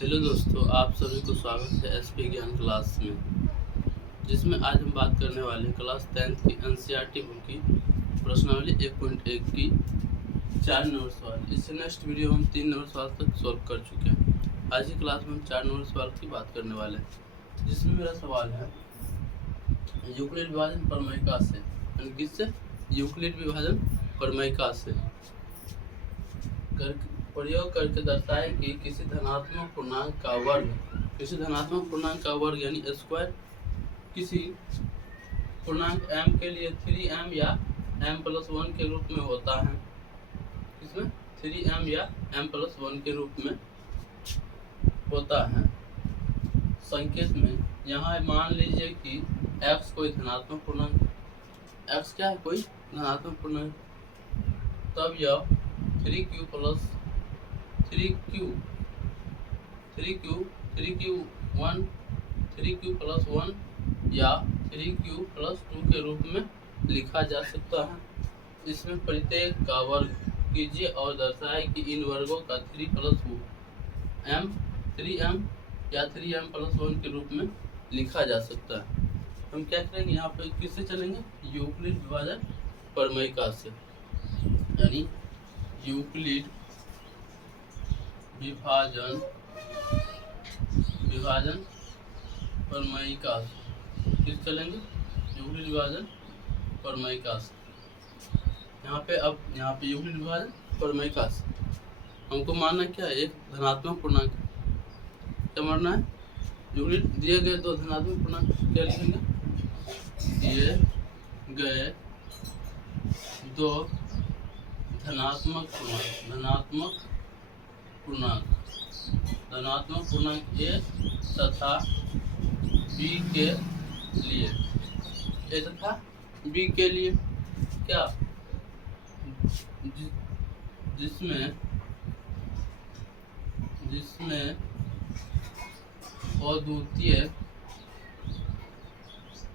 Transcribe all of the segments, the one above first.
Hello दोस्तों, आप सभी को स्वागत है एसपी ज्ञान क्लास में, जिसमें आज हम बात करने वाले हैं क्लास 10th की एनसीईआरटी बुक की प्रश्नावली 1.1 की 4 नंबर सवाल। इससे नेक्स्ट वीडियो हम 3 नंबर सवाल तक सॉल्व कर चुके हैं। आज की क्लास में हम 4 नंबर सवाल की बात करने वाले हैं, जिसमें मेरा सवाल है यूक्लिड विभाजन प्रमेयिका से, यानी किससे? यूक्लिड विभाजन प्रमेयिका से प्रयोग करके दर्शाए कि किसी धनात्मक पूर्णांक का वर्ग यानी स्क्वायर किसी पूर्णांक m के लिए 3m या m+1 के रूप में होता है। इसमें 3m या m+1 के रूप में होता है। संकेत में यहाँ मान लीजिए कि x कोई धनात्मक पूर्णांक, x क्या है? कोई धनात्मक पूर्णांक, तब यह 3q + 1 या 3q + 2 के रूप में लिखा जा सकता है। इसमें प्रत्येक का वर्ग कीजिए और दर्शाए कि इन वर्गों का 3m या 3m+1 के रूप में लिखा जा सकता है। हम क्या करेंगे यहाँ पे? किससे चलेंगे? यूक्लिड विभाजन प्रमेयिका से, यानी यूक्लिड विभाजन प्रमेयिका से किस चलेंगे? यूक्लिड विभाजन प्रमेयिका से। यहाँ पे यूक्लिड विभाजन प्रमेयिका से हमको मानना क्या है? एक धनात्मक पूर्णांक। क्या मानना है? यूक्लिड दिए गए दो धनात्मक पूर्णांक क्या लिखेंगे? दिए गए दो धनात्मक पूर्णांक ए तथा बी के लिए, ए तथा बी के लिए क्या? जिसमें अद्वितीय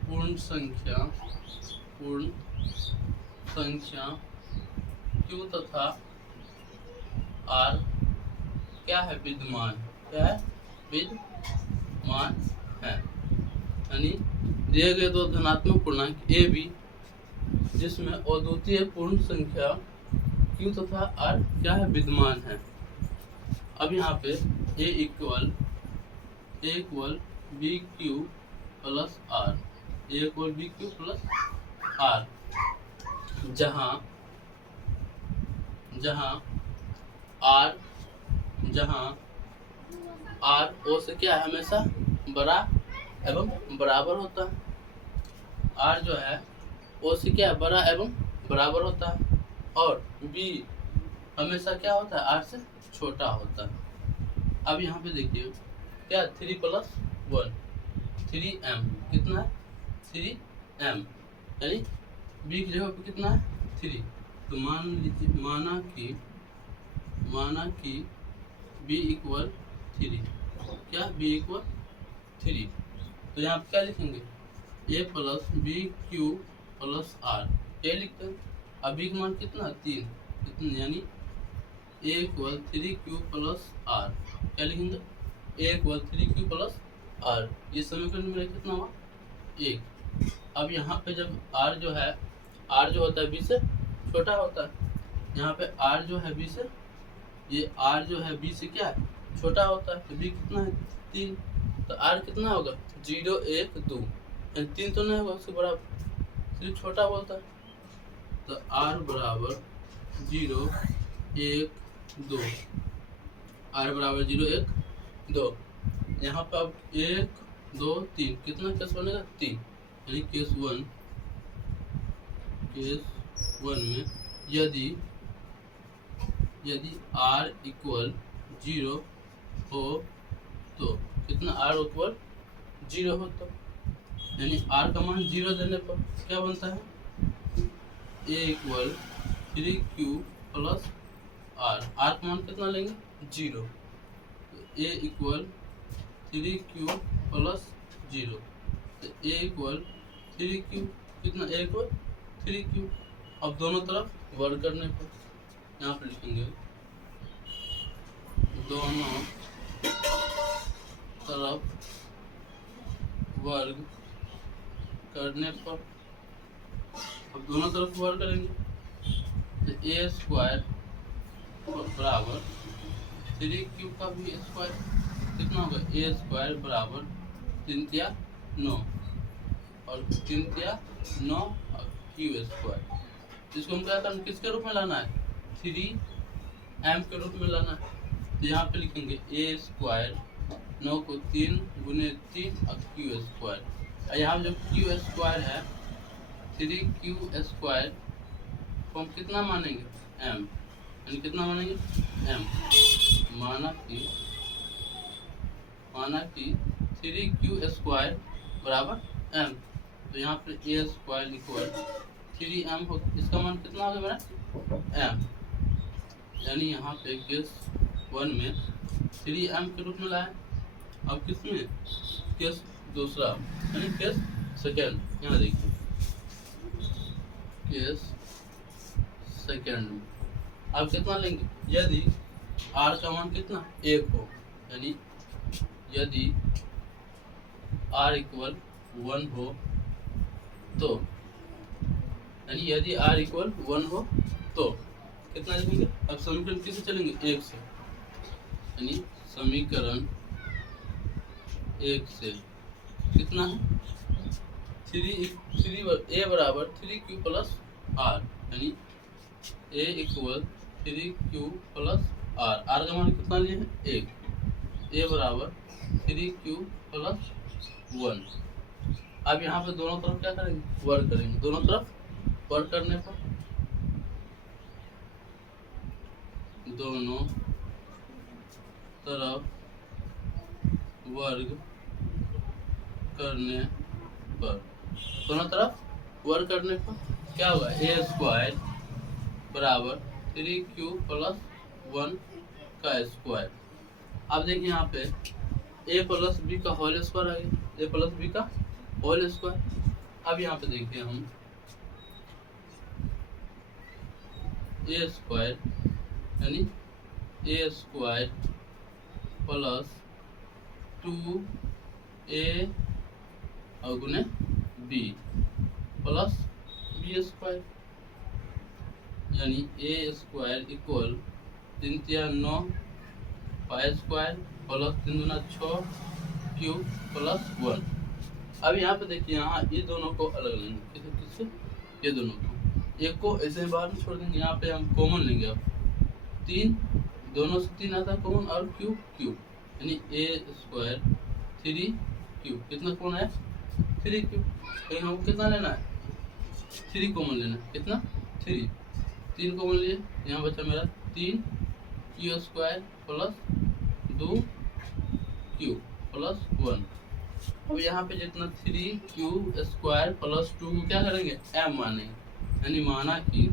पूर्ण संख्या Q तथा R क्या है? विद्यमान है। यानी दिए गए दो धनात्मक पूर्णांक ए बी जिसमें अद्वितीय पूर्ण संख्या Q तथा R क्या है? विद्यमान है। अब यहाँ पे A equal BQ + R, A equal BQ + R, जहाँ R O से क्या है? हमेशा बड़ा एवं बराबर होता है। R जो है O से क्या है? बड़ा एवं बराबर होता है। और B हमेशा क्या होता है? R से छोटा होता है। अब यहाँ पे देखिए क्या? 3 + 1 3m कितना है? 3m, यानी B की जगह पे कितना है? 3। तो माना कि B इक्वल 3, क्या? B equal 3। तो यहाँ पे क्या लिखेंगे? A + BQ + R, ये लिखते हैं। अब B का मान कितना? 3, यानी A इक्वल 3Q + R, क्या लिखेंगे? A equal 3Q + R। ये समीकरण मेरा कितना हुआ? 1। अब यहाँ पे जब R जो होता है B से छोटा होता है, यहाँ पे R जो है B से, ये R जो है B से क्या है? छोटा होता है। तो B कितना है? 3। तो R कितना होगा? 0 1 2, 3 तो नहीं होगा, उसके बराबर, सिर्फ छोटा बोलता है। तो R बराबर 0 1 2, R बराबर 0 1 2। यहाँ पर अब 1 2 3 कितना केस बनेगा? 3, यानी केस 1 में यदि R इक्वल 0 हो तो कितना? R इक्वल 0 हो तो, यानी R का मान 0 देने पर क्या बनता है? A equal 3Q + R, R का मान कितना लेंगे? 0। तो A इक्वल 3Q + 0, तो A इक्वल 3Q, कितना? A equal 3Q। अब दोनों तरफ वर्ग करने पर यहाँ पर लिखेंगे दोनों वर्ग करने पर, अब दोनों तरफ वर्ग करेंगे तो ए स्क्वायर बराबर 3 का भी स्क्वायर कितना होगा, ए स्क्वायर बराबर 3 तिया 9 और 3 तिया 9 और क्यू स्क्वायर। इसको हम क्या करना, किसके रूप में लाना है, 3m के रूप में लाना है। तो यहाँ पे लिखेंगे ए स्क्वायर 9 को 3 गुने 3 और क्यू स्क्वायर। और यहाँ जो क्यू स्क्वायर है 3q स्क्वायर को हम कितना मानेंगे, m, यानी कितना मानेंगे m, माना कि 3q स्क्वायर बराबर m। तो यहाँ पर ए स्क्वायर इक्वल 3m हो, इसका मान कितना होगा मेरा m, यानी यहाँ पे केस 1 में 3m के रूप में लाए। अब किसमें, केस दूसरा यानी केस सेकेंड, यहाँ देखिए केस सेकेंड में आप कितना लेंगे, यदि r का मान कितना 1 हो, यानी यदि r इक्वल 1 हो तो, यानी यदि r इक्वल 1 हो तो कितना लिखेंगे, अब समीकरण किससे चलेंगे, 1 से, यानी समीकरण 1 से कितना है, ए बराबर 3q प्लस r, यानी ए इक्वल 3q प्लस r का मान कितना लिए हैं 1, ए बराबर 3q प्लस 1। अब यहाँ पे दोनों तरफ क्या करेंगे, वर्ग करेंगे, दोनों तरफ वर्ग करने पर दोनों तरफ वर्ग करने पर, दोनों तरफ वर्ग करने पर क्या होगा, ए स्क्वायर बराबर 3q प्लस 1 का स्क्वायर। अब देखिए यहाँ पे ए प्लस बी का होल स्क्वायर आ गया, ए प्लस बी का होल स्क्वायर। अब यहाँ पे देखिए हम ए स्क्वायर यानी ए स्क्वायर प्लस 2a और गुने बी प्लस बी स्क्वायर, यानी ए स्क्वायर इक्वल 3 तिया 9 का स्क्वायर प्लस 3 दूना 6 क्यू प्लस 1। अब यहाँ पे देखिए, यहाँ ये दोनों को अलग लेंगे, किससे, ये दोनों को, एक को ऐसे बाहर में छोड़ देंगे, यहाँ पे हम कॉमन लेंगे। अब 3 दोनों से 3 आता है कॉमन और क्यू यानी ए स्क्वायर 3q, कितना कौन है 3q, कहीं हमको कितना लेना है 3 कॉमन लेना है, कितना 3 कॉमन लिए, यहाँ बचा मेरा 3q square plus 2q plus 1। अब यहाँ पे जितना 3q स्क्वायर प्लस 2 को क्या करेंगे m मानेंगे, यानी माना कि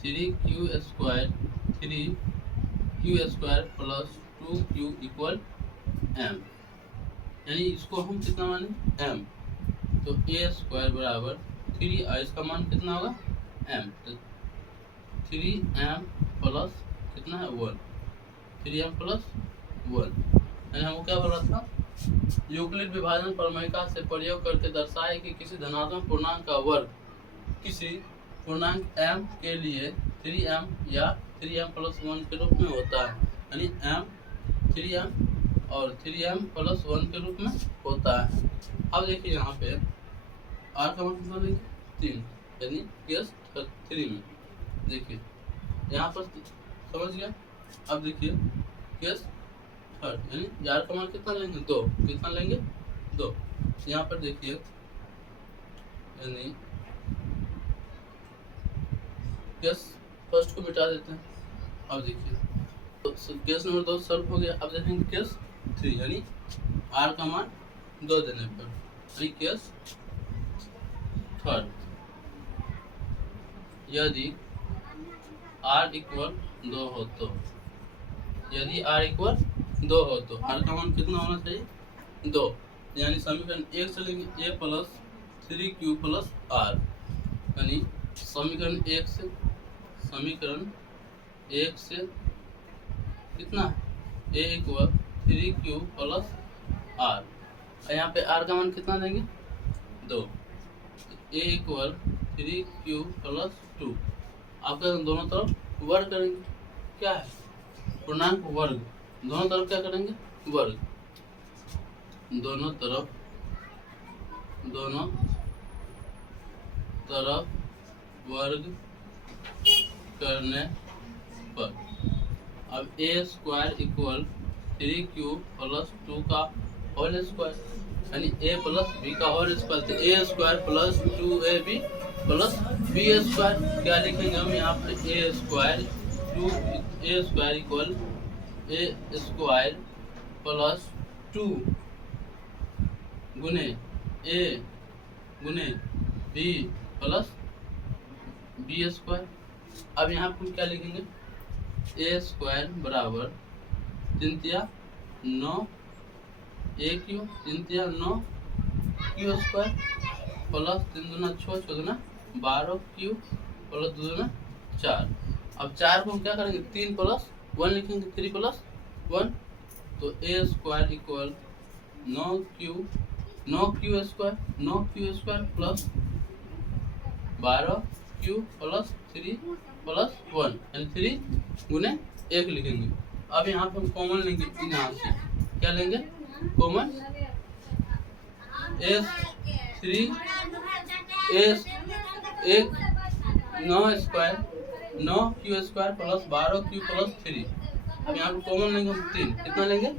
3q square plus 2q equal m, यानी इसको हम कितना माने m। तो a स्क्वायर बराबर 3 और इसका मान कितना होगा m, तो 3m प्लस कितना है 1, 3m प्लस 1, यानी हमको क्या बोला था, यूक्लिड विभाजन प्रमेयिका से प्रयोग करके दर्शाए कि किसी धनात्मक पूर्णांक का वर्ग किसी पूर्णांक m के लिए 3m या 3m प्लस 1 के रूप में होता है, यानी m 3m और 3m प्लस 1 के रूप में होता है। अब देखिए यहाँ पे r का मतलब है 3, यानी केस 3 में देखिए यहाँ पर समझ गया। अब देखिए केस थर्ड, यानी r का मान कितना लेंगे 2, कितना लेंगे 2। यहाँ पर देखिए यानी केस फर्स्ट को मिटा देते हैं। अब देखिए तो केस नंबर 2 सॉल्व हो गया। अब देखेंगे केस 3, यानी r का मान 2 देने पर, यानी केस थर्ड, यदि r इक्वल 2 हो तो, यदि r इक्वल 2 हो तो r का मान कितना होना चाहिए 2, यानी समीकरण 1 से लेंगे a plus 3q plus r, यानी समीकरण 1 से कितना ए इक्वल 3q प्लस आर। यहाँ पे आर का मान कितना देंगे 2। ए इक्वल 3q प्लस 2। आपका दोनों तरफ वर्ग करेंगे, क्या है पूर्णांक वर्ग, दोनों तरफ क्या करेंगे वर्ग, दोनों तरफ वर्ग करने पर अब ए स्क्वायर इक्वल 3q प्लस 2 का होल स्क्वायर, यानी ए प्लस बी का होल स्क्वायर, तो A square plus 2ab plus B square. क्या लिखेंगे हम यहाँ पर A square equal A square plus 2 गुने ए गुने बी प्लस बी स्क्वायर। अब यहाँ पर क्या लिखेंगे ए स्क्वायर बराबर 3 9 ए क्यू 3 9 क्यू स्क्वायर प्लस 3 दूना 6 6 दूना 12 क्यू प्लस 2 दूना 4। अब 4 को हम क्या करेंगे 3 प्लस 1 लिखेंगे, 3 प्लस 1, तो A square equal 9 Q square plus 12 Q plus 3 plus 1, यानी 3 गुने 1 लिखेंगे। अब यहाँ पे हम कॉमन लेंगे, यहाँ से क्या लेंगे common, S 3 S 1 9 square 9 Q square plus 12 Q plus 3। अब यहाँ पे कॉमन लेंगे हम 3, कितना लेंगे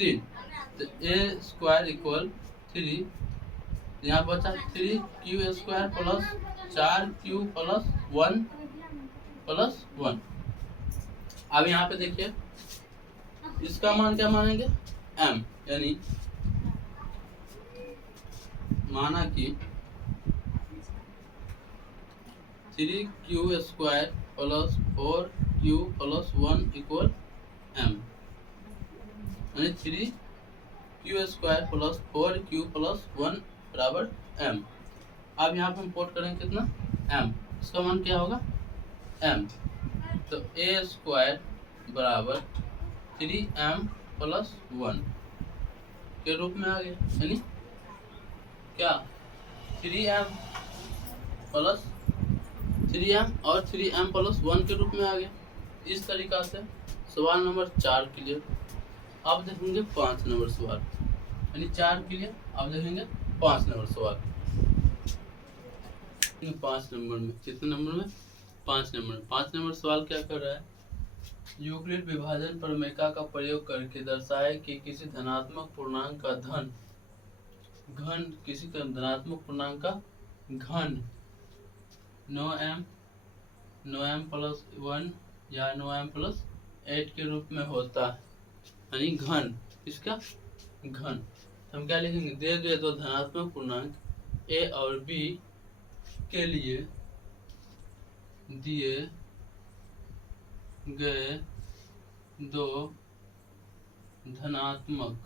3, तो ए स्क्वायर इक्वल 3, यहाँ बचा 3q square plus 4q plus 1 अब यहाँ पे देखिए इसका मान क्या मानेंगे m, यानी माना कि 3q square plus 4q plus 1 equal m, यानी 3q square plus 4q plus 1 बराबर m। अब यहाँ पे हम पुट करेंगे कितना m, इसका मान क्या होगा m, तो a स्क्वायर बराबर 3m प्लस 1 के रूप में आ गया, यानी क्या 3m प्लस 3m और 3m प्लस 1 के रूप में आ गया। इस तरीका से सवाल नंबर 4 क्लियर। अब देखेंगे 5 नंबर सवाल, यानी 4 क्लियर। अब देखेंगे 5 नंबर सवाल। 5 नंबर में कितने नंबर में 5 नंबर में 5 नंबर सवाल क्या कर रहा है, यूक्लिड विभाजन प्रमेय का प्रयोग करके दर्शाए कि किसी धनात्मक पूर्णांक का घन किसी का धनात्मक पूर्णांक का घन 9m प्लस 1 या 9m प्लस 8 के रूप में होता है, यानी घन इसका घन। हम क्या लिखेंगे, दिए गए दो धनात्मक पूर्णांक a और b के लिए दिए गए दो धनात्मक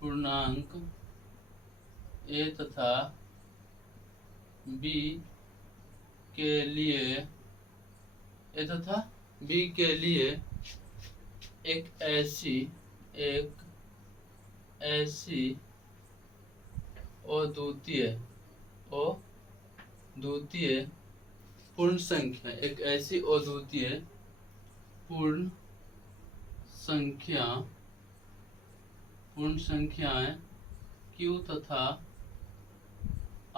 पूर्णांक a तथा b के लिए एक ऐसी अद्वितीय पूर्ण संख्या, एक ऐसी अद्वितीय पूर्ण संख्याएं Q तथा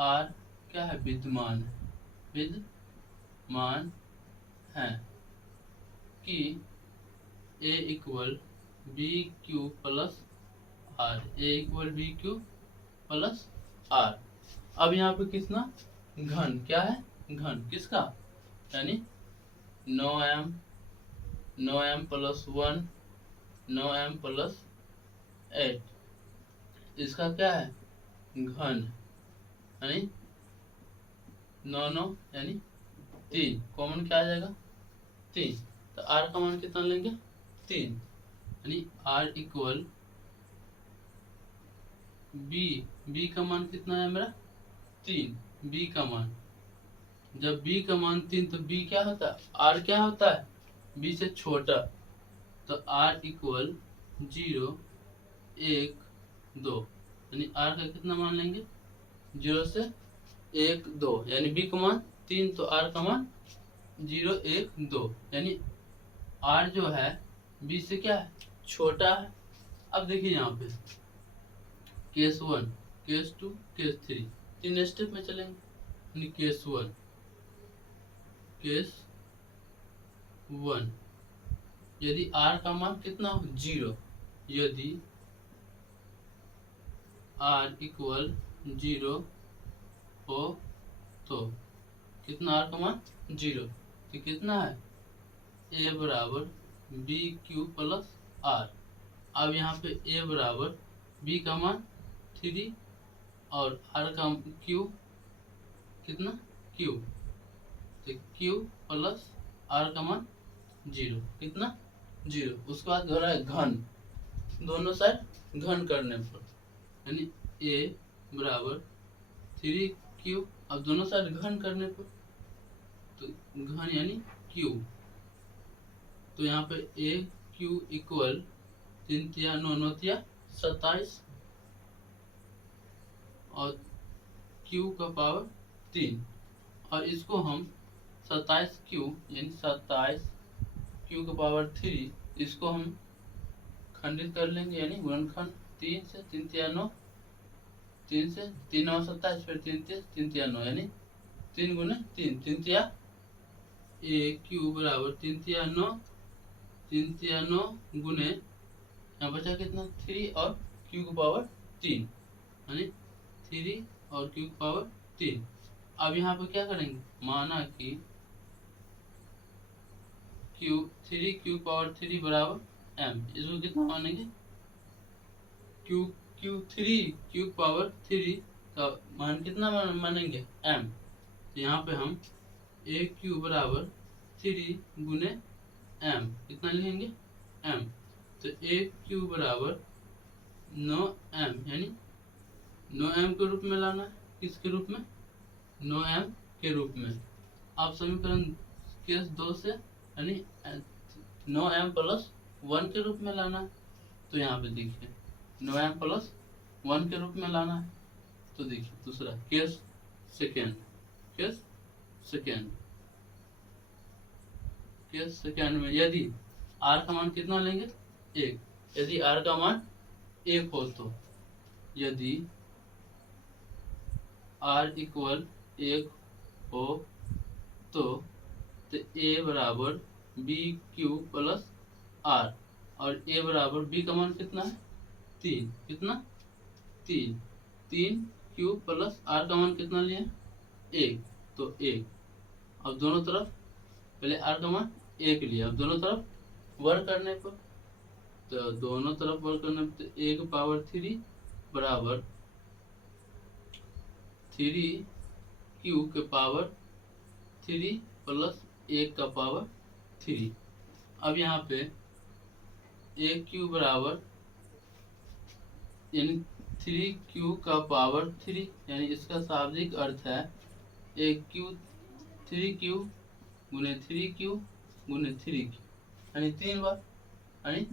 R क्या है विद्यमान है कि A equal B Q plus R, R. अब यहाँ पे कितना घन, क्या है घन किसका, यानी 9m प्लस 1 9m प्लस 8, इसका क्या है घन, यानी 9 यानी 3, कॉमन क्या आ जाएगा 3, तो r का मान कितना लेंगे 3, यानी r इक्वल b का मान कितना है मेरा 3, b का मान, जब b का मान 3 तो b क्या होता है r क्या होता है बी से छोटा, तो आर इक्वल 0 1 2, यानी आर का कितना मान लेंगे 0 से 1 2, यानी बी का मान 3 तो आर का मान 0 1 2, यानी आर जो है बी से क्या है छोटा है। अब देखिए यहाँ पे केस 1 केस 2 केस 3 तीन स्टेप में चलेंगे। केस 1 यदि r का मान कितना हो 0, यदि r इक्वल 0 हो तो कितना r का मान 0, तो कितना है a बराबर बी क्यू प्लस r। अब यहाँ पे a बराबर b का मान 3 और r का q कितना q, तो q प्लस r का मान 0, कितना 0। उसके बाद हो रहा है घन, दोनों साइड घन करने पर, यानी a बराबर 3q, अब दोनों साइड घन करने पर तो घन यानी q, तो यहाँ पे a q इक्वल 3 तिया 9 9 तिया 27 और q का पावर 3, और इसको हम 27q यानी 27q का पावर 3, इसको हम खंडित कर लेंगे, यानी गुणनखंड 3 से 3 तिया 9, 3 से 3 9 27, फिर 3 तिया 9, यानी 3 गुने 3 3 तिया ए क्यू बराबर 3 तिया 9, 3 तिया 9 गुने यहाँ बचा कितना 3 और क्यू का पावर 3, यानी 3 और क्यू का पावर 3। अब यहाँ पे क्या करेंगे, माना कि क्यू 3 क्यू पावर 3 बराबर m, इसको कितना मानेंगे क्यू क्यू 3 क्यू पावर 3 का मान कितना मानेंगे m, तो यहाँ पे हम ए क्यू बराबर 3 गुने m कितना लिखेंगे m, तो ए क्यू बराबर 9m, यानी 9m के रूप में लाना है, किसके रूप में 9m के रूप में। अब समीकरण केस 2 से यानी 9m प्लस 1 के रूप में लाना है, तो यहाँ पे देखिए 9m प्लस 1 के रूप में लाना है, तो देखिए दूसरा केस सेकेंड में यदि r का मान कितना लेंगे 1, यदि r का मान 1 हो तो, यदि r इक्वल 1 हो तो a बराबर बी क्यू प्लस r, और a बराबर b का मान कितना है 3, कितना 3 क्यू प्लस r का मान कितना लिया 1, तो 1। अब दोनों तरफ पहले r का मान 1 लिया, अब दोनों तरफ वर्ग करने पर, तो दोनों तरफ वर्ग करने पर 1 पावर 3 बराबर 3 क्यू के पावर 3 प्लस 1 का पावर 3। अब यहाँ पे ए क्यू बराबर यानी 3q का पावर 3, यानी इसका शाब्दिक अर्थ है ए क्यू 3q गुने 3q गुने 3q, यानी 3 बार, यानी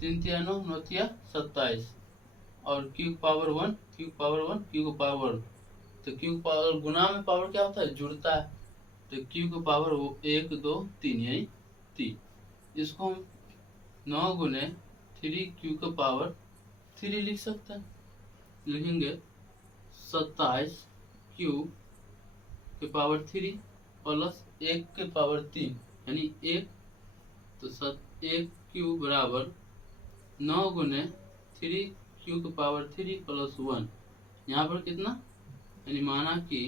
3 तिया 9 9 तिया 27, और q पावर 1 q का पावर, तो q पावर गुना में पावर क्या होता है जुड़ता है, तो q का पावर 1 2 3 यानी 3, इसको हम 9 गुने 3q का पावर 3 लिख सकते हैं, लिखेंगे 27q के पावर 3 प्लस 1 के पावर 3, यानी 1, तो 1q बराबर 9 गुने 3q के पावर 3 प्लस 1, यहाँ पर कितना, यानी माना कि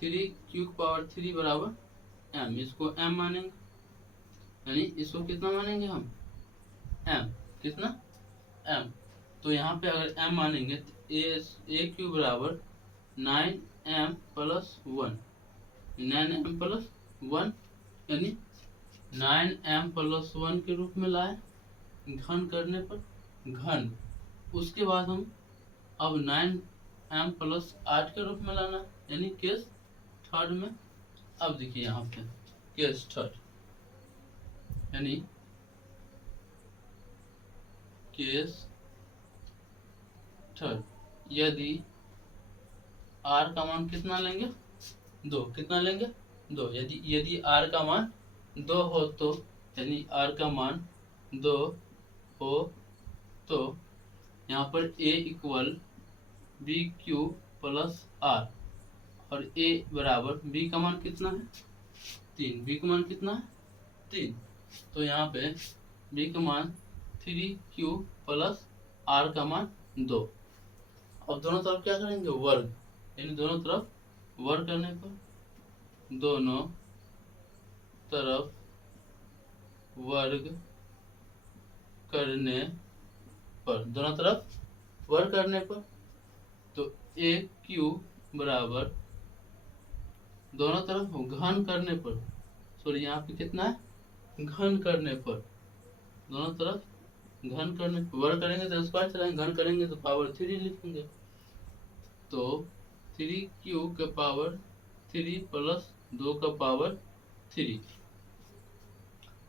3q पावर 3 बराबर m, इसको m मानेंगे, यानी इसको कितना मानेंगे हम m, कितना m, तो यहाँ पे अगर m मानेंगे तो ए क्यू बराबर 9m प्लस 1, 9m प्लस 1, यानी 9m प्लस 1 के रूप में लाए घन करने पर घन। उसके बाद हम अब 9m प्लस 8 के रूप में लाना, यानी केस थर्ड में। अब देखिए यहाँ पे केस थर्ड, यानी केस थर्ड, यदि आर का मान कितना लेंगे, 2, कितना लेंगे 2, यदि आर का मान 2 हो तो, यानी आर का मान 2 हो तो यहाँ पर A equal B Q plus R, और ए बराबर बी का मान कितना है 3, बी का मान कितना है 3, तो यहाँ पे बी का मान 3q प्लस आर का मान 2। अब दोनों तरफ क्या करेंगे, वर्ग, यानी दोनों तरफ वर्ग करने पर, दोनों तरफ वर्ग करने पर, दोनों तरफ वर्ग करने पर, तो ए क्यू बराबर दोनों तरफ घन करने पर, सॉरी यहाँ पे कितना है घन करने पर, दोनों तरफ घन करने पर, वर्ग करेंगे तो स्क्वायर चलाएंगे, घन करेंगे तो पावर 3 लिखेंगे, तो 3q के पावर 3 प्लस 2 का पावर 3।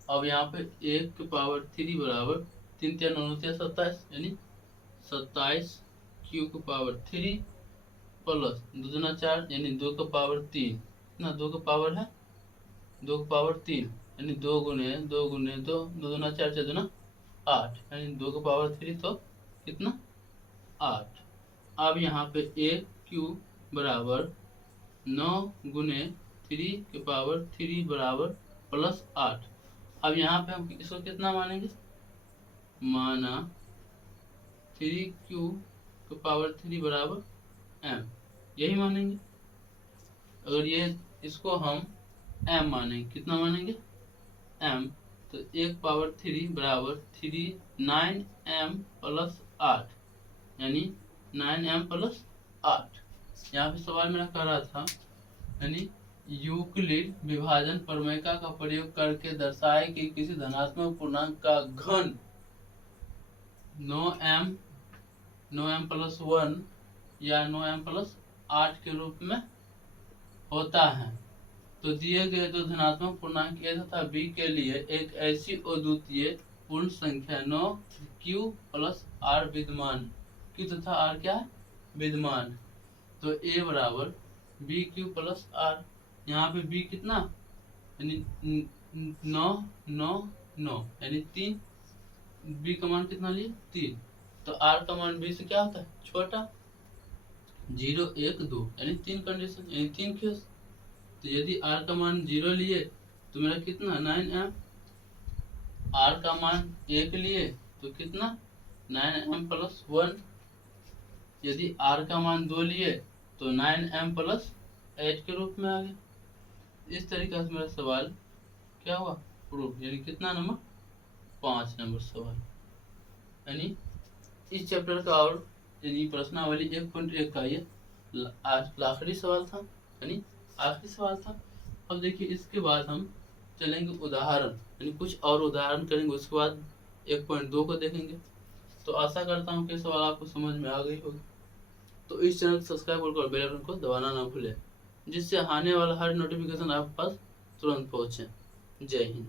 अब यहाँ पे 1 के पावर 3 बराबर 3 3 9 27, यानी 27q के पावर 3 प्लस 2 दूना 4, यानी 2 का पावर 3, कितना 2 का पावर है 2 का पावर 3, यानी 2 गुने 2 गुने 2, 2 दूना 4 4 दूना 8, यानी 2 का पावर 3 तो कितना 8। अब यहाँ पे ए क्यू बराबर 9 गुने 3 के पावर 3 बराबर प्लस 8। अब यहाँ पे हम इसको कितना मानेंगे, माना 3q के पावर 3 बराबर m, यही मानेंगे। अगर ये इसको हम m मानेंगे, कितना मानेंगे m, तो 1 पावर 3 बराबर 3 9m प्लस 8, यानी 9m प्लस 8। यहाँ पे सवाल मेरा कह रहा था, यानी यूक्लिड विभाजन प्रमेयिका का प्रयोग करके दर्शाए कि किसी धनात्मक पूर्णांक का घन 9m प्लस 1 या 9m प्लस 8 के रूप में होता है, तो दिए गए दो धनात्मक पूर्णांक ए तथा बी के लिए एक ऐसी अद्वितीय पूर्ण संख्या 9q प्लस आर विद्यमान, q तथा आर क्या है विद्यमान, तो a बराबर बी क्यू प्लस आर, यहाँ पे b कितना, यानी 9 9 9, यानी 3, b का मान कितना लिए 3, तो r का मान b से क्या होता है छोटा, 0 1 2, यानी 3 कंडीशन, यानी 3 केस। तो यदि r का मान 0 लिए तो मेरा कितना 9m, r का मान 1 लिए तो कितना 9m प्लस 1, यदि r का मान 2 लिए तो 9m प्लस 8 के रूप में आ गया। इस तरीके से मेरा सवाल क्या हुआ प्रूफ, यानी कितना नंबर 5 नंबर सवाल, यानी इस चैप्टर का और यानी प्रश्नावली 1.1 का ये आज आखिरी सवाल था, यानी आखिरी सवाल था। अब देखिए इसके बाद हम चलेंगे उदाहरण, यानी कुछ और उदाहरण करेंगे, उसके बाद 1.2 को देखेंगे। तो आशा करता हूँ कि सवाल आपको समझ में आ गई होगी। तो इस चैनल को सब्सक्राइब और बेल आइकन को दबाना ना भूलें, जिससे आने वाला हर नोटिफिकेशन आपके पास तुरंत पहुँचे। जय हिंद।